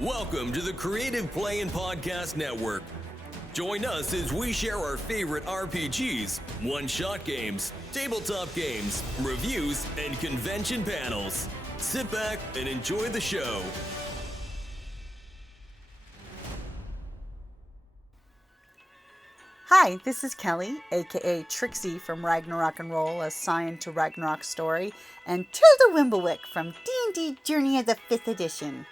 Welcome to the Creative Play and Podcast Network. Join us as we share our favorite RPGs, one-shot games, tabletop games, reviews, and convention panels. Sit back and enjoy the show. Hi, this is Kelly, aka Trixie from Ragnarok and Roll, assigned to Ragnarok Story, and Tilda Wimblewick from D&D Journey of the 5th Edition.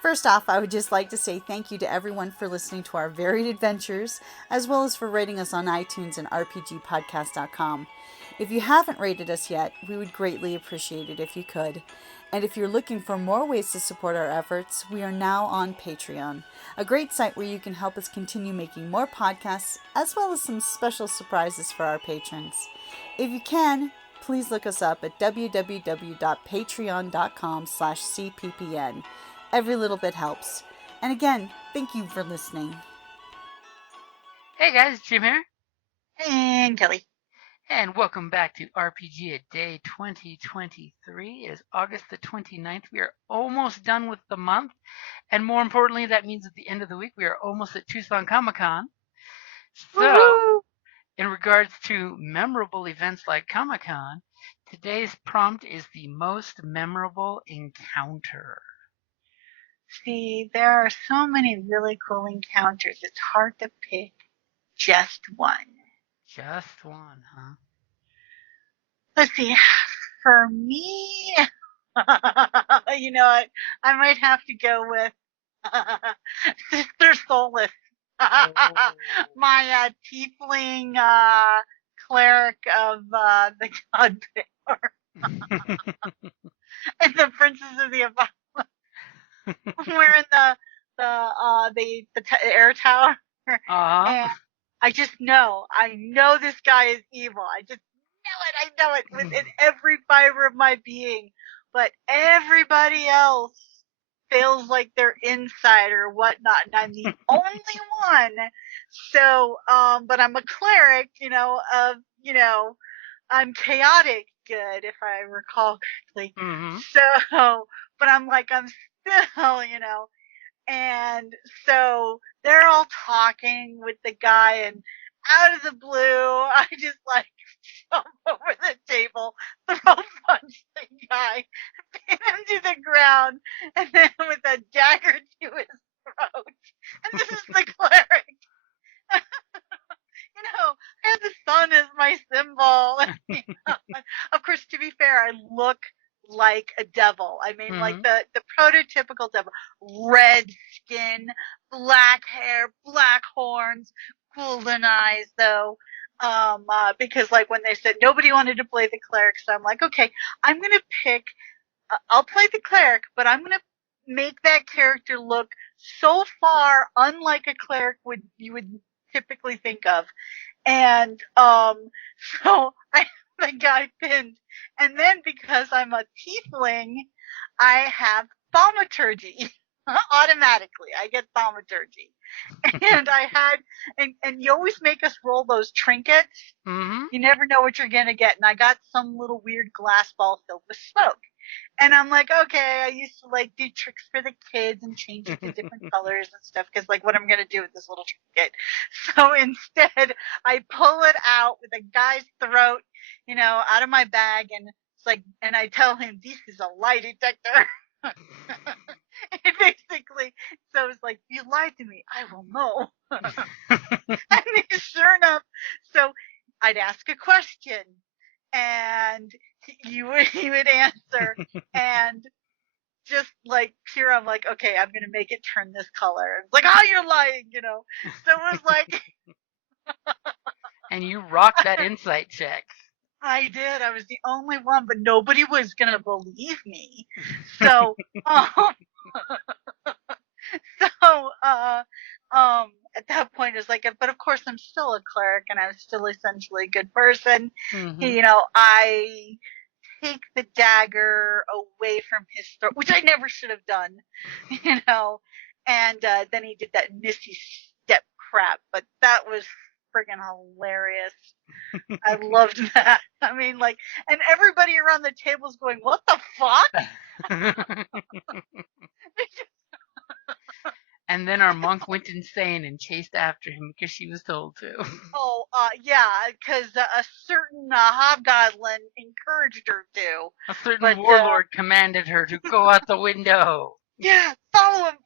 First off, I would just like to say thank you to everyone for listening to our varied adventures, as well as for rating us on iTunes and RPGpodcast.com. If you haven't rated us yet, we would greatly appreciate it if you could. And if you're looking for more ways to support our efforts, we are now on Patreon, a great site where you can help us continue making more podcasts, as well as some special surprises for our patrons. If you can, please look us up at www.patreon.com/cppn. Every little bit helps. And again, thank you for listening. Hey guys, Jim here. And Kelly. And welcome back to RPGaDay 2023. It is August the 29th. We are almost done with the month. And more importantly, that means at the end of the week, we are almost at Tucson Comic-Con. So, Woo-hoo! In regards to memorable events like Comic-Con, today's prompt is the most memorable encounter. See, there are so many really cool encounters. It's hard to pick just one. Just one, huh? Let's see. For me, you know what? I might have to go with Sister Soulless. My tiefling cleric of the God Bear. And the Princess of the Apocalypse. We're in the air tower, and I just know, this guy is evil. I just know it within every fiber of my being. But everybody else feels like they're inside or whatnot, and I'm the only one. So, but I'm a cleric, I'm chaotic good, if I recall correctly. Mm-hmm. So, but I'm still, and so they're all talking with the guy, and out of the blue, I just jump over the table, throw punch the guy, pin him to the ground, and then with a dagger to his throat. And this is the cleric. I have the sun as my symbol. Of course, to be fair, I look like a devil. I mean, like the prototypical devil. Red skin, black hair, black horns, golden eyes, though. Because when they said nobody wanted to play the cleric, so I'm like, okay, I'm going to pick, I'll play the cleric, but I'm going to make that character look so far unlike a cleric you would typically think of. And, so I the guy pinned. And then because I'm a tiefling, I have thaumaturgy. Automatically, I get thaumaturgy. And and you always make us roll those trinkets. Mm-hmm. You never know what you're going to get. And I got some little weird glass ball filled with smoke. And I'm like, okay, I used to do tricks for the kids and change it to different colors and stuff, because what I'm going to do with this little trinket. So instead, I pull it out with a guy's throat, out of my bag, and it's and I tell him, this is a lie detector. And basically, so it's you lied to me, I will know. And sure enough, so I'd ask a question, and he would answer, and just pure, I'm okay, I'm gonna make it turn this color. It's oh, you're lying, So it was And you rocked that insight check. I did. I was the only one, but nobody was gonna believe me. So, at that point, it's but of course I'm still a cleric, and I'm still essentially a good person. Mm-hmm. I take the dagger away from his throat, which I never should have done, and then he did that Missy step crap, but that was friggin' hilarious. I loved that. I mean, and everybody around the table's going, what the fuck? And then our monk went insane and chased after him because she was told to. Oh, yeah, because a certain hobgoblin encouraged her to. A certain But, warlord commanded her to go out the window. Yeah, follow him.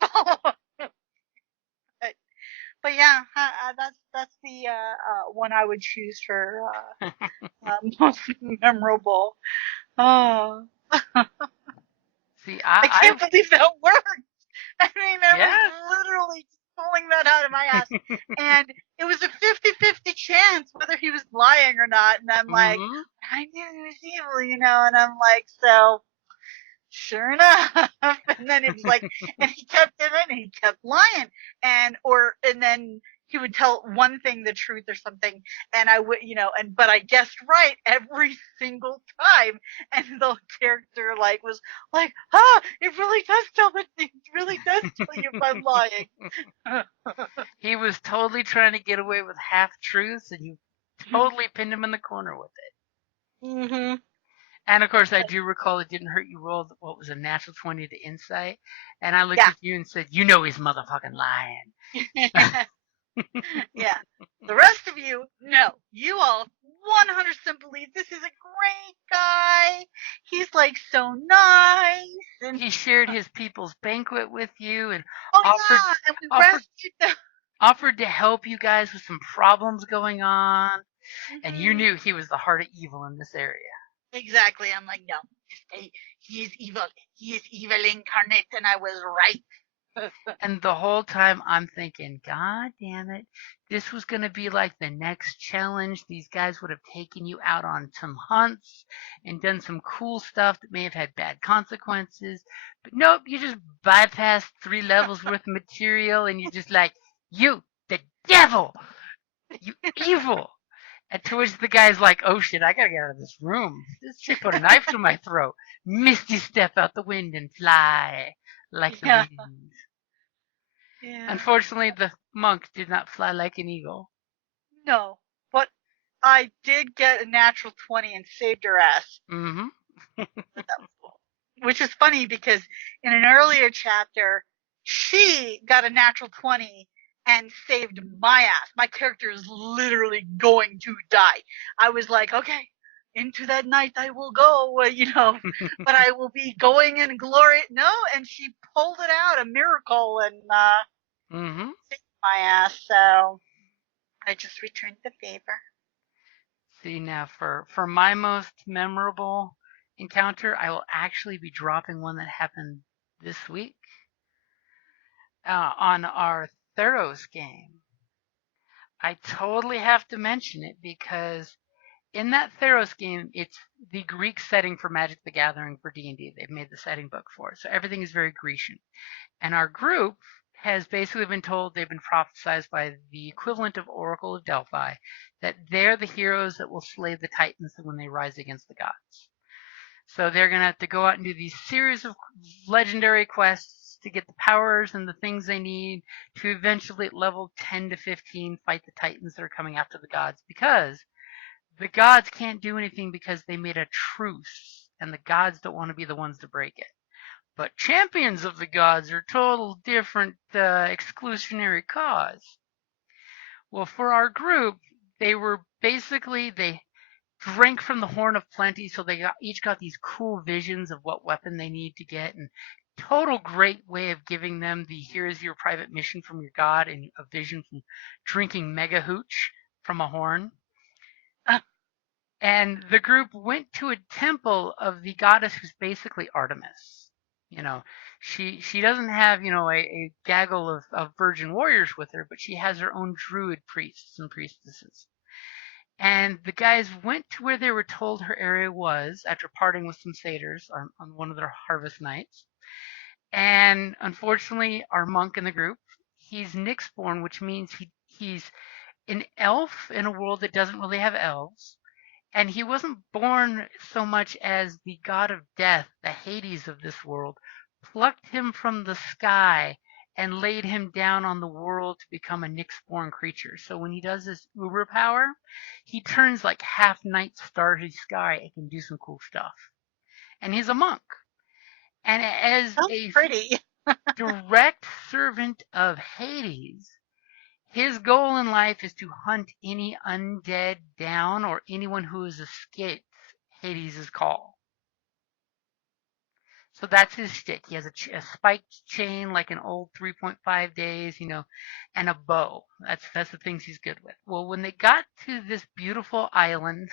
But yeah, that's the one I would choose for most memorable. Oh, See, I can't believe that worked. I mean, I was literally pulling that out of my ass. And it was a 50-50 chance whether he was lying or not. And I'm like, I knew he was evil, and I'm like, so sure enough. And then it was like, and he kept it in, and he kept lying. And then he would tell one thing the truth or something, and I would, but I guessed right every single time. And the character was like, it really does tell the truth. It really does tell you if I'm lying. He was totally trying to get away with half truths, and you totally pinned him in the corner with it. Mm-hmm. And of course, I do recall it didn't hurt you rolled what was a natural 20 to insight, and I looked at you and said, "You know he's motherfucking lying." Yeah. The rest of you, no. You all 100% believe this is a great guy. He's so nice. And he shared his people's banquet with you and and we rescued them. Offered to help you guys with some problems going on. Mm-hmm. And you knew he was the heart of evil in this area. Exactly. I'm like, no, he is evil. He is evil incarnate, and I was right. And the whole time I'm thinking, God damn it, this was going to be like the next challenge. These guys would have taken you out on some hunts and done some cool stuff that may have had bad consequences. But nope, you just bypassed 3 levels worth of material, and you're just like, you, the devil, you evil. And to which the guy's like, oh shit, I gotta get out of this room. This chick put a knife to my throat. Misty step out the wind and fly like the wind. Yeah. Unfortunately, the monk did not fly like an eagle. No, but I did get a natural 20 and saved her ass. Mm-hmm. Which is funny because in an earlier chapter, she got a natural 20 and saved my ass. My character is literally going to die. I was like, okay, into that night I will go, but I will be going in glory. No, and she pulled it out, a miracle, and saved my ass. So I just returned the favor. See, now for my most memorable encounter, I will actually be dropping one that happened this week on our Theros game. I totally have to mention it because in that Theros game, it's the Greek setting for Magic the Gathering for D&D. They've made the setting book for it, so everything is very Grecian. And our group has basically been told, they've been prophesized by the equivalent of Oracle of Delphi, that they're the heroes that will slay the Titans when they rise against the gods. So they're going to have to go out and do these series of legendary quests to get the powers and the things they need to eventually, at level 10 to 15, fight the Titans that are coming after the gods, because the gods can't do anything because they made a truce, and the gods don't want to be the ones to break it. But champions of the gods are total different exclusionary cause. Well, for our group, they drank from the horn of plenty, so they each got these cool visions of what weapon they need to get, and total great way of giving them the here's your private mission from your god and a vision from drinking mega hooch from a horn. And the group went to a temple of the goddess who's basically Artemis. She doesn't have, a gaggle of virgin warriors with her, but she has her own druid priests and priestesses. And the guys went to where they were told her area was after parting with some satyrs on one of their harvest nights. And unfortunately, our monk in the group, he's Nyxborn, which means he's an elf in a world that doesn't really have elves. And he wasn't born so much as the god of death, the Hades of this world, plucked him from the sky and laid him down on the world to become a Nyxborn creature. So when he does his uber power, he turns like half night starry sky and can do some cool stuff. And he's a monk. And pretty. direct servant of Hades. His goal in life is to hunt any undead down or anyone who has escaped Hades' call. So that's his shtick. He has a spiked chain like an old 3.5 days, and a bow. That's the things he's good with. Well, when they got to this beautiful island,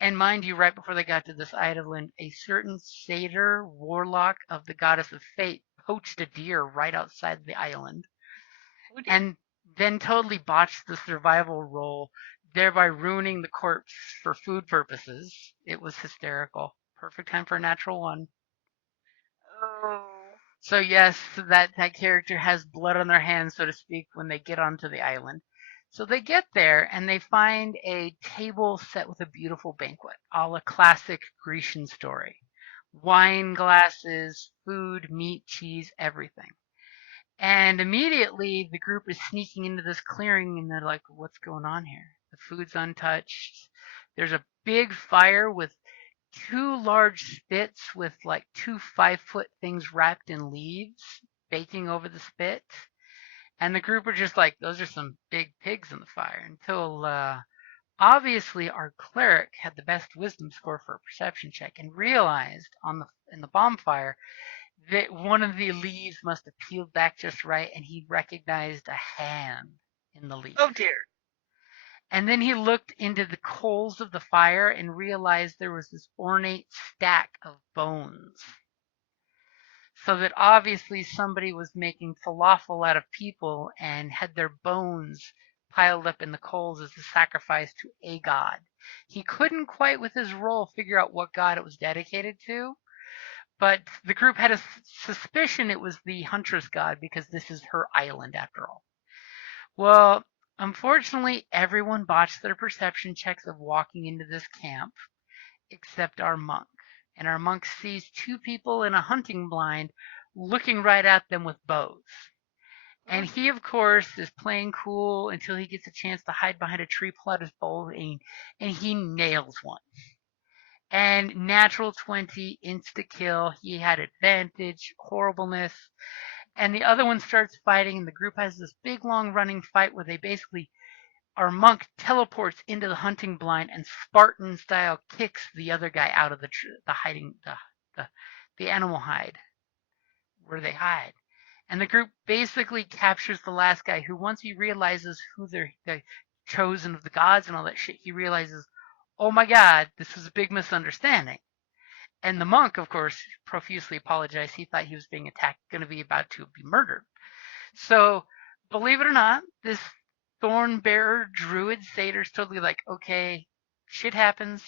and mind you, right before they got to this island, a certain satyr warlock of the goddess of fate poached a deer right outside the island, and then totally botched the survival roll, thereby ruining the corpse for food purposes. It was hysterical. Perfect time for a natural one. Oh. So yes, that character has blood on their hands, so to speak, when they get onto the island. So they get there and they find a table set with a beautiful banquet, a la classic Grecian story. Wine glasses, food, meat, cheese, everything. And immediately the group is sneaking into this clearing and they're like, what's going on here? The food's untouched. There's a big fire with two large spits with like two 5-foot things wrapped in leaves baking over the spit. And the group are just like, those are some big pigs in the fire. Until obviously our cleric had the best wisdom score for a perception check and realized in the bonfire that one of the leaves must have peeled back just right, and he recognized a hand in the leaf. Oh dear. And then he looked into the coals of the fire and realized there was this ornate stack of bones. So that obviously somebody was making falafel out of people and had their bones piled up in the coals as a sacrifice to a god. He couldn't quite with his roll figure out what god it was dedicated to, but the group had a suspicion it was the huntress god because this is her island after all. Well, unfortunately, everyone botched their perception checks of walking into this camp except our monk. And our monk sees two people in a hunting blind looking right at them with bows. And he, of course, is playing cool until he gets a chance to hide behind a tree, pull out his bow, and he nails one. And natural 20, insta-kill. He had advantage, horribleness. And the other one starts fighting, and the group has this big, long running fight where they basically, our monk teleports into the hunting blind and Spartan style kicks the other guy out of the hiding, the animal hide where they hide. And the group basically captures the last guy who, once he realizes who they're chosen of the gods and all that shit, he realizes, oh my god, this was a big misunderstanding. And the monk, of course, profusely apologized. He thought he was being attacked, going to be about to be murdered. So, believe it or not, this thorn bearer druid satyr's totally like, okay, shit happens.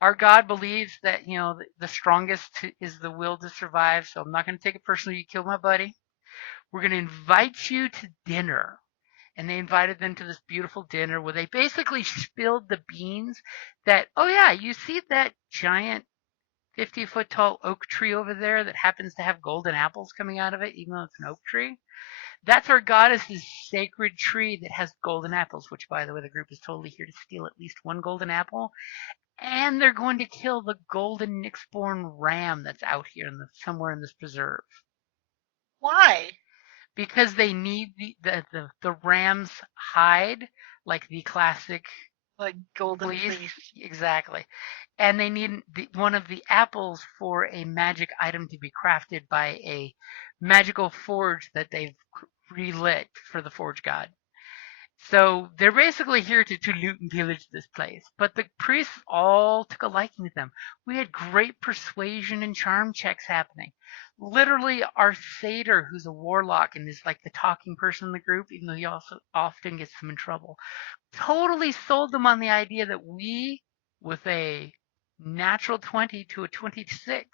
Our god believes that, the strongest is the will to survive, so I'm not going to take it personally you killed my buddy. We're going to invite you to dinner. And they invited them to this beautiful dinner where they basically spilled the beans that, oh yeah, you see that giant 50-foot tall oak tree over there that happens to have golden apples coming out of it, even though it's an oak tree? That's our goddess's sacred tree that has golden apples, which, by the way, the group is totally here to steal at least one golden apple. And they're going to kill the golden Nyxborn ram that's out here somewhere in this preserve. Why? Because they need the ram's hide, like the classic like golden fleece. Exactly. And they need one of the apples for a magic item to be crafted by a magical forge that they've relit for the forge god. So they're basically here to loot and pillage this place. But the priests all took a liking to them. We had great persuasion and charm checks happening. Literally, our satyr, who's a warlock and is like the talking person in the group, even though he also often gets them in trouble, totally sold them on the idea that we, with a natural 20 to a 26,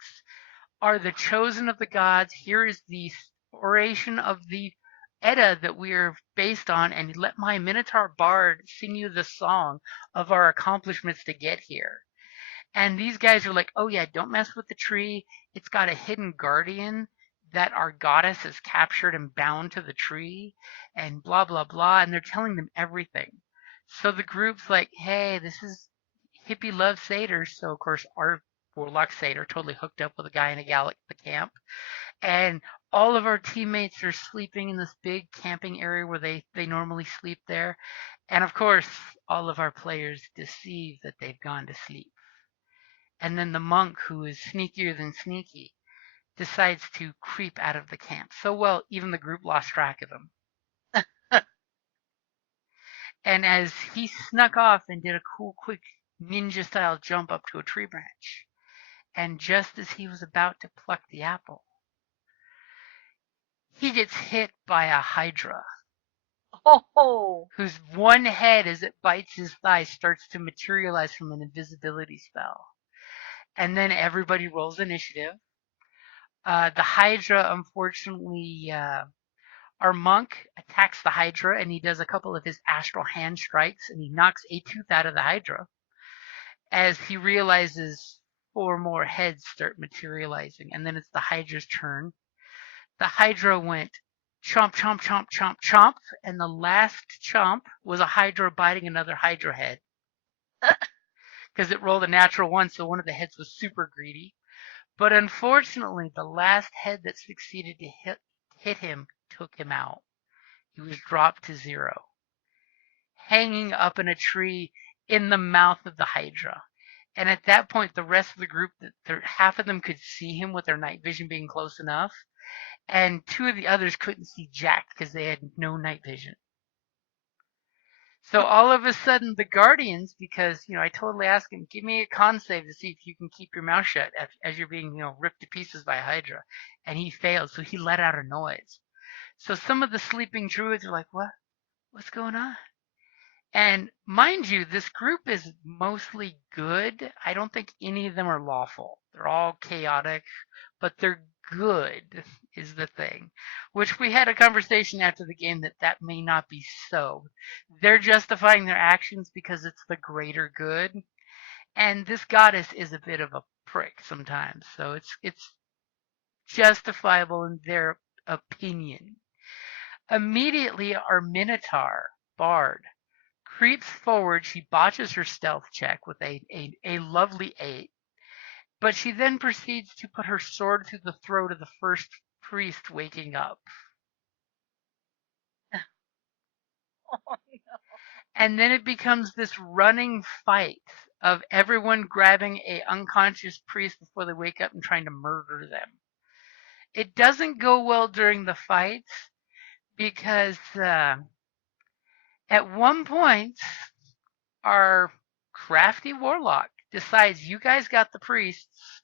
are the chosen of the gods. Here is the oration of the Edda that we are based on, and let my Minotaur bard sing you the song of our accomplishments to get here. And these guys are like, oh yeah, don't mess with the tree. It's got a hidden guardian that our goddess has captured and bound to the tree, and blah, blah, blah. And they're telling them everything. So the group's like, hey, this is hippie love satyrs. So, of course, our warlock satyr totally hooked up with a guy and a gal at the camp. And all of our teammates are sleeping in this big camping area where they normally sleep there. And of course, all of our players deceive that they've gone to sleep. And then the monk, who is sneakier than sneaky, decides to creep out of the camp. So well, even the group lost track of him. And as he snuck off and did a cool, quick ninja-style jump up to a tree branch, and just as he was about to pluck the apple, he gets hit by a hydra. Oh. Whose one head, as it bites his thigh, starts to materialize from an invisibility spell. And then everybody rolls initiative. The Hydra, unfortunately, our monk attacks the Hydra, and he does a couple of his astral hand strikes, and he knocks a tooth out of the Hydra as he realizes 4 more heads start materializing. And then it's the Hydra's turn. The Hydra went chomp, chomp, chomp, chomp, chomp, and the last chomp was a Hydra biting another Hydra head. Because it rolled a natural 1, so one of the heads was super greedy. But unfortunately, the last head that succeeded to hit him took him out. He was dropped to 0, hanging up in a tree in the mouth of the Hydra. And at that point, the rest of the group, half of them could see him with their night vision being close enough, and 2 of the others couldn't see jack because they had no night vision. So all of a sudden, the Guardians, because, I totally asked him, give me a con save to see if you can keep your mouth shut as you're being, ripped to pieces by a Hydra. And he failed, so he let out a noise. So some of the sleeping druids are like, what? What's going on? And mind you, this group is mostly good. I don't think any of them are lawful. They're all chaotic, but they're good is the thing. Which we had a conversation after the game that may not be so. They're justifying their actions because it's the greater good. And this goddess is a bit of a prick sometimes. So it's justifiable in their opinion. Immediately, our Minotaur, Bard, creeps forward. She botches her stealth check with a lovely 8. But she then proceeds to put her sword through the throat of the first priest waking up. Oh, no. And then it becomes this running fight of everyone grabbing a unconscious priest before they wake up and trying to murder them. It doesn't go well during the fights because at one point, our crafty warlock decides, you guys got the priests,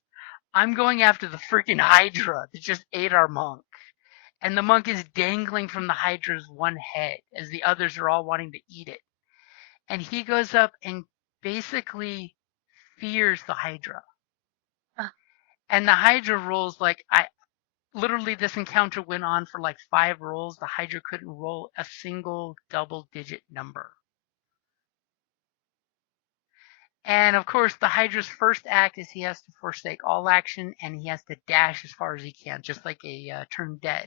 I'm going after the freaking Hydra that just ate our monk. And the monk is dangling from the Hydra's one head as the others are all wanting to eat it. And he goes up and basically fears the Hydra. And the Hydra rolls literally this encounter went on for 5 rolls. The Hydra couldn't roll a single double-digit number. And of course, the Hydra's first act is he has to forsake all action and he has to dash as far as he can, just like a turned dead.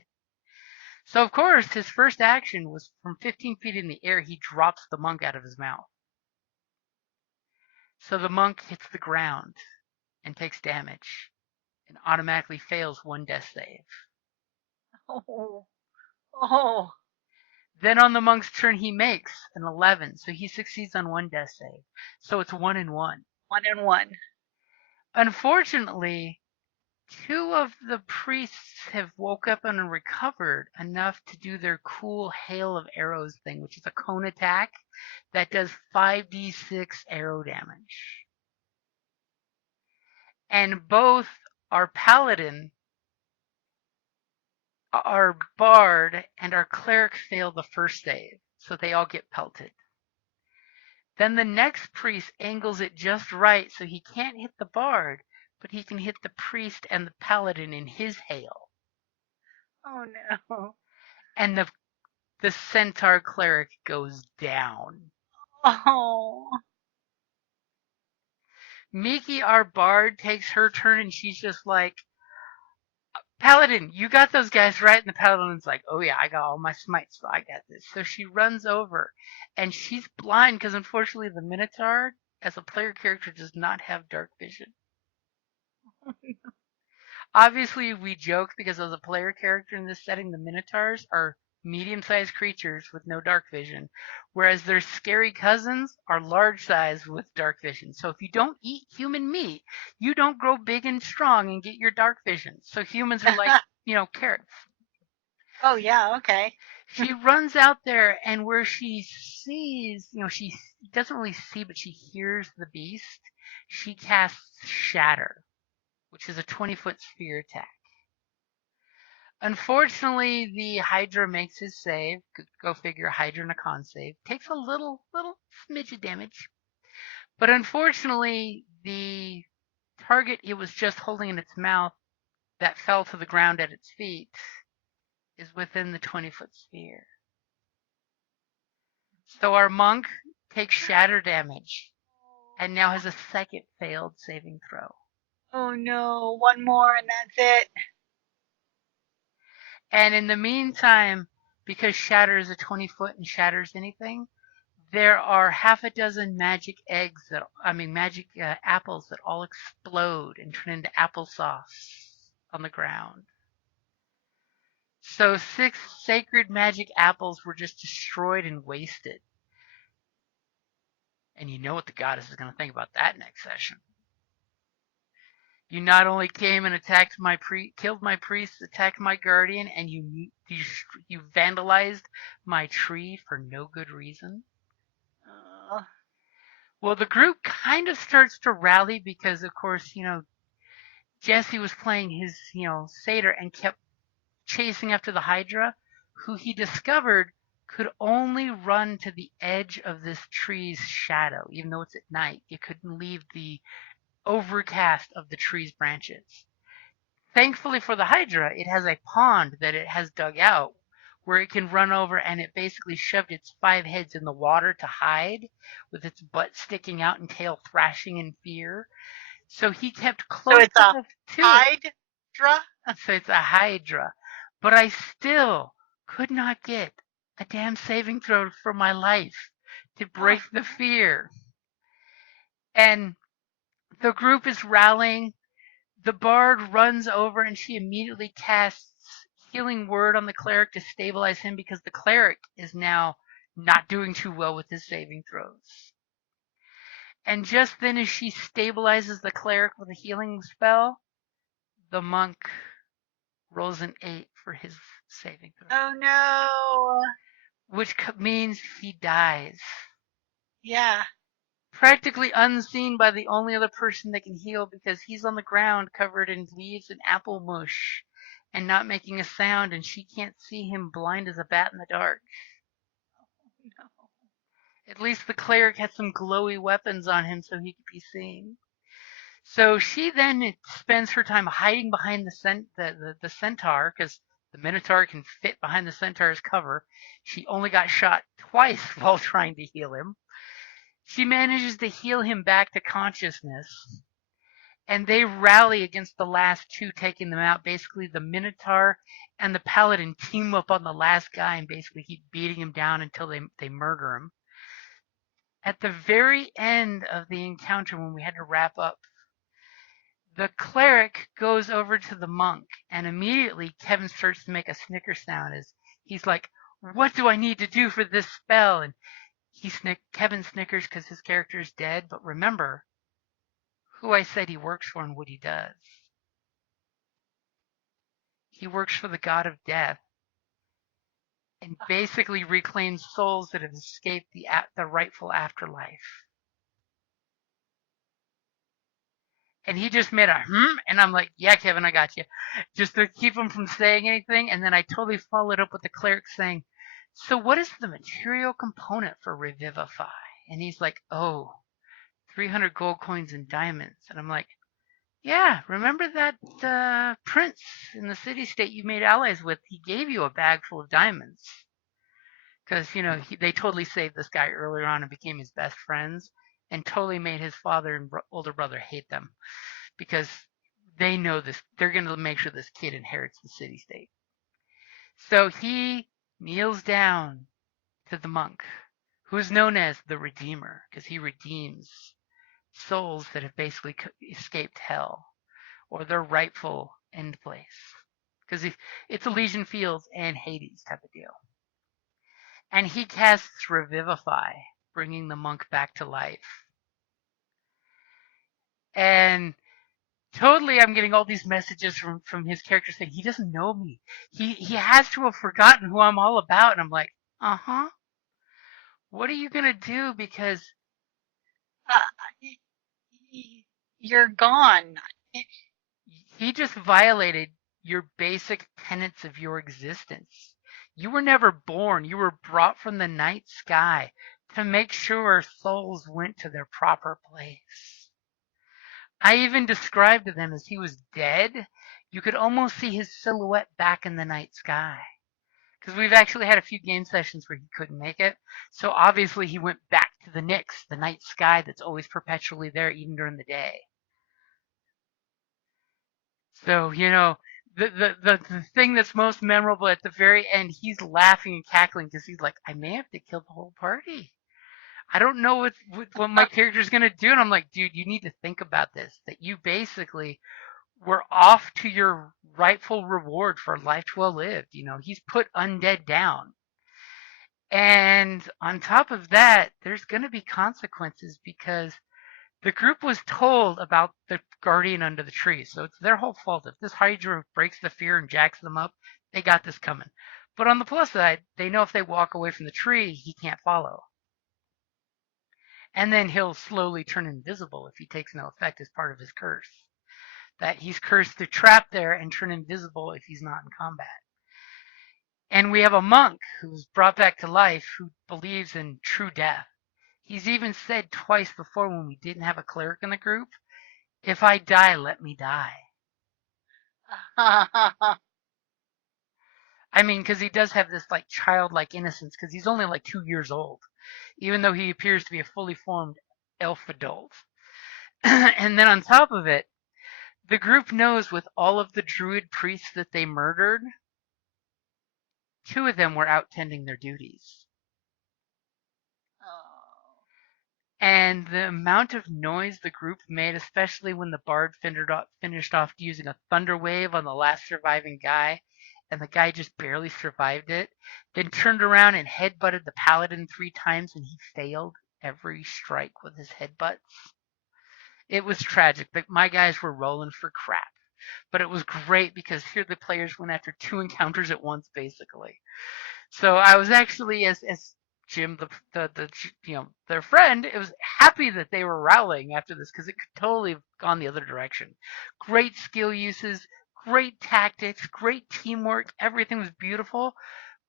So of course, his first action was from 15 feet in the air, he drops the monk out of his mouth. So the monk hits the ground and takes damage and automatically fails 1 death save. Oh. Then on the monk's turn, he makes an 11, so he succeeds on 1 death save. So it's 1 and 1. 1 and 1. Unfortunately, 2 of the priests have woke up and recovered enough to do their cool hail of arrows thing, which is a cone attack that does 5d6 arrow damage. And both our paladin, our bard, and our cleric fail the first save, so they all get pelted. Then the next priest angles it just right so he can't hit the bard, but he can hit the priest and the paladin in his hail. Oh no. And the centaur cleric goes down. Oh. Miki, our bard, takes her turn and she's just like, Paladin, you got those guys right. And the paladin's like, oh yeah, I got all my smites, so I got this. So she runs over and she's blind because unfortunately the Minotaur, as a player character, does not have dark vision. Obviously, we joke because as a player character in this setting, the Minotaurs are medium-sized creatures with no dark vision, whereas their scary cousins are large-sized with dark vision. So if you don't eat human meat, you don't grow big and strong and get your dark vision. So humans are like, carrots. Oh, yeah, okay. She runs out there, and where she sees, she doesn't really see, but she hears the beast. She casts Shatter, which is a 20-foot sphere attack. Unfortunately, the Hydra makes his save. Go figure, Hydra and a con save. Takes a little smidge of damage. But unfortunately, the target it was just holding in its mouth that fell to the ground at its feet is within the 20-foot sphere. So our monk takes shatter damage and now has a second failed saving throw. Oh no, one more and that's it. And in the meantime, because shatter is a 20-foot and shatters anything, there are half a dozen magic apples that all explode and turn into applesauce on the ground. So 6 sacred magic apples were just destroyed and wasted. And you know what the goddess is going to think about that next session. You not only came and attacked killed my priest, attacked my guardian, and you vandalized my tree for no good reason. Well, the group kind of starts to rally because, of course, Jesse was playing his, satyr and kept chasing after the Hydra, who he discovered could only run to the edge of this tree's shadow, even though it's at night. It couldn't leave the overcast of the tree's branches. Thankfully for the Hydra, it has a pond that it has dug out where it can run over, and it basically shoved its 5 heads in the water to hide, with its butt sticking out and tail thrashing in fear. So he kept close to it. Hydra? So it's a Hydra. But I still could not get a damn saving throw for my life to break the fear. And the group is rallying. The bard runs over and she immediately casts healing word on the cleric to stabilize him because the cleric is now not doing too well with his saving throws. And just then as she stabilizes the cleric with a healing spell, the monk rolls an 8 for his saving throw. Oh no! Which means he dies. Yeah. Practically unseen by the only other person that can heal because he's on the ground covered in leaves and apple mush and not making a sound, and she can't see him, blind as a bat in the dark. No. At least the cleric had some glowy weapons on him so he could be seen. So she then spends her time hiding behind the centaur, because the Minotaur can fit behind the centaur's cover. She only got shot twice while trying to heal him. She manages to heal him back to consciousness, and they rally against the last 2, taking them out. Basically, the Minotaur and the Paladin team up on the last guy and basically keep beating him down until they murder him. At the very end of the encounter, when we had to wrap up, the cleric goes over to the monk, and immediately Kevin starts to make a snicker sound as he's like, "What do I need to do for this spell?" And Kevin snickers because his character is dead, but remember who I said he works for and what he does. He works for the god of death and basically reclaims souls that have escaped the rightful afterlife. And he just made a and I'm like, "Yeah, Kevin, I got you." Just to keep him from saying anything, and then I totally followed up with the cleric saying, "So what is the material component for Revivify?" And he's like, "Oh, 300 gold coins and diamonds." And I'm like, "Yeah, remember that prince in the city-state you made allies with? He gave you a bag full of diamonds." Because, they totally saved this guy earlier on and became his best friends and totally made his father and older brother hate them because they know this. They're going to make sure this kid inherits the city-state. So he kneels down to the monk, who is known as the Redeemer, because he redeems souls that have basically escaped hell or their rightful end place. Because it's Elysian Fields and Hades type of deal. And he casts Revivify, bringing the monk back to life. And totally I'm getting all these messages from his character saying he doesn't know me. He has to have forgotten who I'm all about. And I'm like, uh-huh. What are you going to do? Because you're gone. he just violated your basic tenets of your existence. You were never born. You were brought from the night sky to make sure souls went to their proper place. I even described to them as he was dead, you could almost see his silhouette back in the night sky. Because we've actually had a few game sessions where he couldn't make it. So obviously he went back to the Nyx, the night sky that's always perpetually there even during the day. So, the thing that's most memorable at the very end, he's laughing and cackling because he's like, I may have to kill the whole party. I don't know what my character's going to do. And I'm like, dude, you need to think about this. That you basically were off to your rightful reward for a life well lived. He's put undead down. And on top of that, there's going to be consequences because the group was told about the guardian under the tree, so it's their whole fault. If this Hydra breaks the fear and jacks them up, they got this coming. But on the plus side, they know if they walk away from the tree, he can't follow. And then he'll slowly turn invisible if he takes no effect as part of his curse. That he's cursed to trap there and turn invisible if he's not in combat. And we have a monk who's brought back to life who believes in true death. He's even said twice before when we didn't have a cleric in the group, if I die, let me die. I mean, because he does have this like childlike innocence because he's only like 2 years old, even though he appears to be a fully formed elf adult. And then on top of it, the group knows with all of the druid priests that they murdered, 2 of them were out tending their duties. And the amount of noise the group made, especially when the bard finished off using a thunder wave on the last surviving guy, and the guy just barely survived it, then turned around and headbutted the paladin 3 times, and he failed every strike with his headbutts. It was tragic. My guys were rolling for crap. But it was great because here the players went after 2 encounters at once, basically. So I was actually, as Jim, their friend, it was happy that they were rallying after this because it could totally have gone the other direction. Great skill uses, great tactics, great teamwork. Everything was beautiful.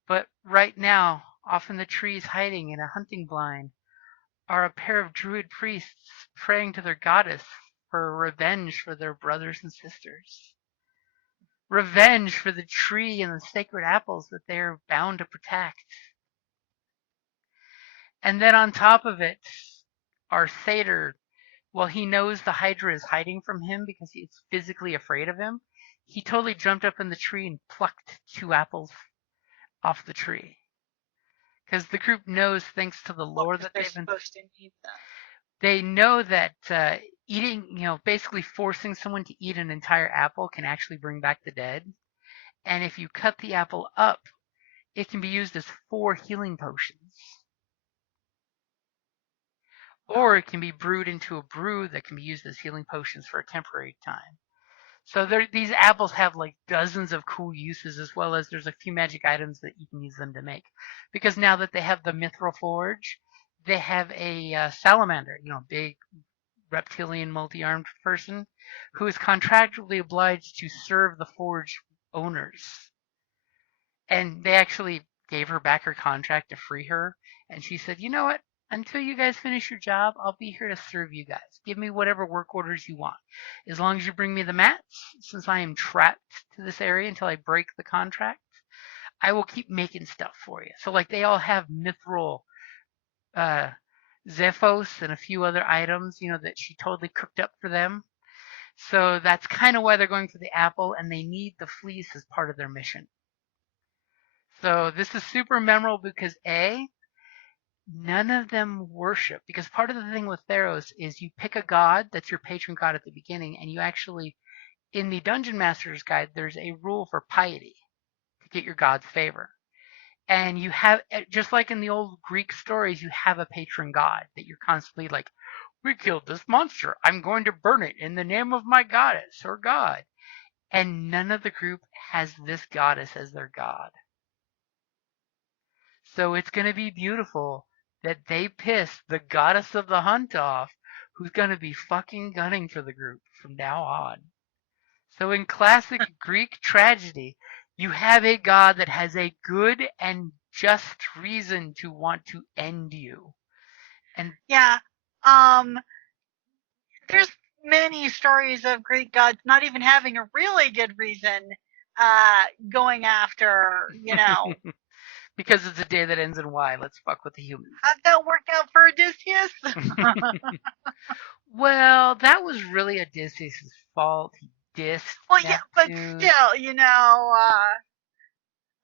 But right now, off in the trees hiding in a hunting blind, are a pair of druid priests praying to their goddess for revenge for their brothers and sisters. Revenge for the tree and the sacred apples that they are bound to protect. And then on top of it, our satyr, well, he knows the Hydra is hiding from him because he's physically afraid of him. He totally jumped up in the tree and plucked 2 apples off the tree. Because the group knows, thanks to the lore that they've been supposed to need them. They know that eating, basically forcing someone to eat an entire apple can actually bring back the dead. And if you cut the apple up, it can be used as 4 healing potions. Or it can be brewed into a brew that can be used as healing potions for a temporary time. So these apples have like dozens of cool uses, as well as there's a few magic items that you can use them to make. Because now that they have the Mithril Forge, they have a salamander, big reptilian multi-armed person who is contractually obliged to serve the forge owners. And they actually gave her back her contract to free her. And she said, you know what? Until you guys finish your job, I'll be here to serve you guys. Give me whatever work orders you want. As long as you bring me the mats, since I am trapped to this area until I break the contract, I will keep making stuff for you. So like they all have mithril Zephos and a few other items, that she totally cooked up for them. So that's kind of why they're going for the apple, and they need the fleece as part of their mission. So this is super memorable because A, none of them worship, because part of the thing with Theros is you pick a god that's your patron god at the beginning, and you actually in the Dungeon Master's Guide, there's a rule for piety to get your god's favor. And you have, just like in the old Greek stories, you have a patron god that you're constantly like, we killed this monster. I'm going to burn it in the name of my goddess or god. And none of the group has this goddess as their god. So it's going to be beautiful that they piss the goddess of the hunt off, who's going to be fucking gunning for the group from now on. So in classic Greek tragedy, you have a god that has a good and just reason to want to end you. And yeah, there's many stories of Greek gods not even having a really good reason going after, because it's a day that ends in Y, let's fuck with the humans. How'd that work out for Odysseus? Well, that was really Odysseus' fault. He dissed well, yeah, but Neptune. still,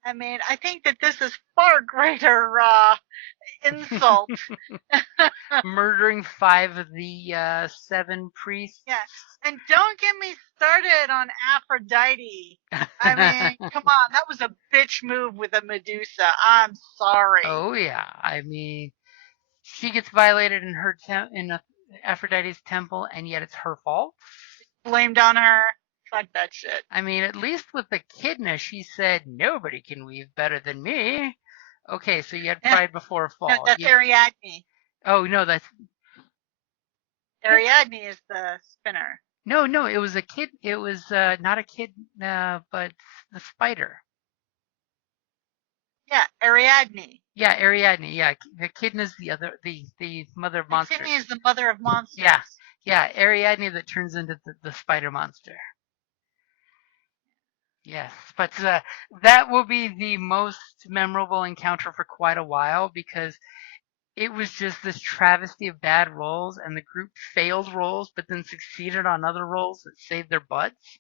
I mean, I think that this is far greater insult. Murdering 5 of the 7 priests. Yeah, and don't get me started on Aphrodite. I mean, come on, that was a bitch move with a Medusa. I'm sorry. Oh yeah, I mean, she gets violated in her in Aphrodite's temple, and yet it's her fault. Blamed on her. Fuck that shit. I mean, at least with the Echidna, she said, nobody can weave better than me. Okay, so you had pride before a fall. No, that's Ariadne. Oh, no, that's... Ariadne is the spinner. No, it was a kid. It was not a kid, but the spider. Yeah, Ariadne. Yeah, Ariadne. Yeah, the Echidna's the other, the mother of monsters. Echidna is the mother of monsters. Yeah, Ariadne that turns into the spider monster. Yes, but that will be the most memorable encounter for quite a while, because it was just this travesty of bad rolls, and the group failed rolls, but then succeeded on other rolls that saved their butts.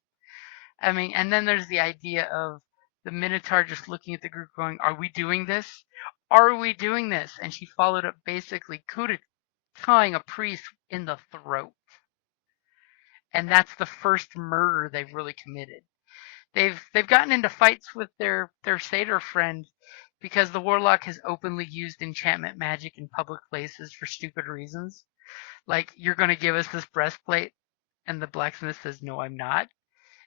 I mean, and then there's the idea of the Minotaur just looking at the group going, are we doing this? Are we doing this? And she followed up basically tying a priest in the throat. And that's the first murder they've really committed. They've gotten into fights with their satyr friend because the warlock has openly used enchantment magic in public places for stupid reasons. Like, you're going to give us this breastplate, and the blacksmith says, no, I'm not.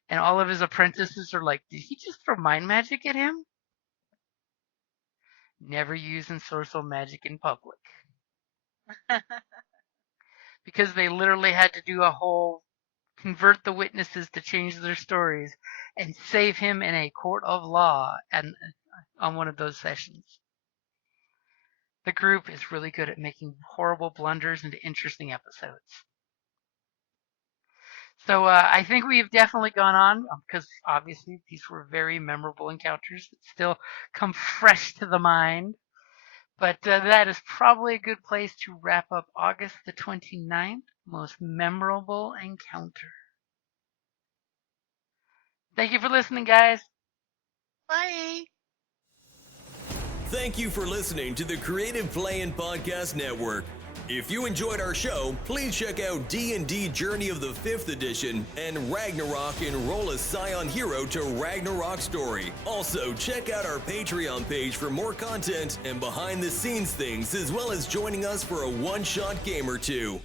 And all of his apprentices are like, did he just throw mind magic at him? Never use ensorcel magic in public. Because they literally had to do a whole convert the witnesses to change their stories and save him in a court of law and on one of those sessions. The group is really good at making horrible blunders into interesting episodes. So I think we've definitely gone on, because obviously these were very memorable encounters that still come fresh to the mind. But that is probably a good place to wrap up August the 29th, most memorable encounter. Thank you for listening, guys. Bye. Thank you for listening to the Creative Play-In Podcast Network. If you enjoyed our show, please check out D&D Journey of the 5th Edition and Ragnarok Enroll a Scion Hero to Ragnarok Story. Also, check out our Patreon page for more content and behind-the-scenes things, as well as joining us for a one-shot game or two.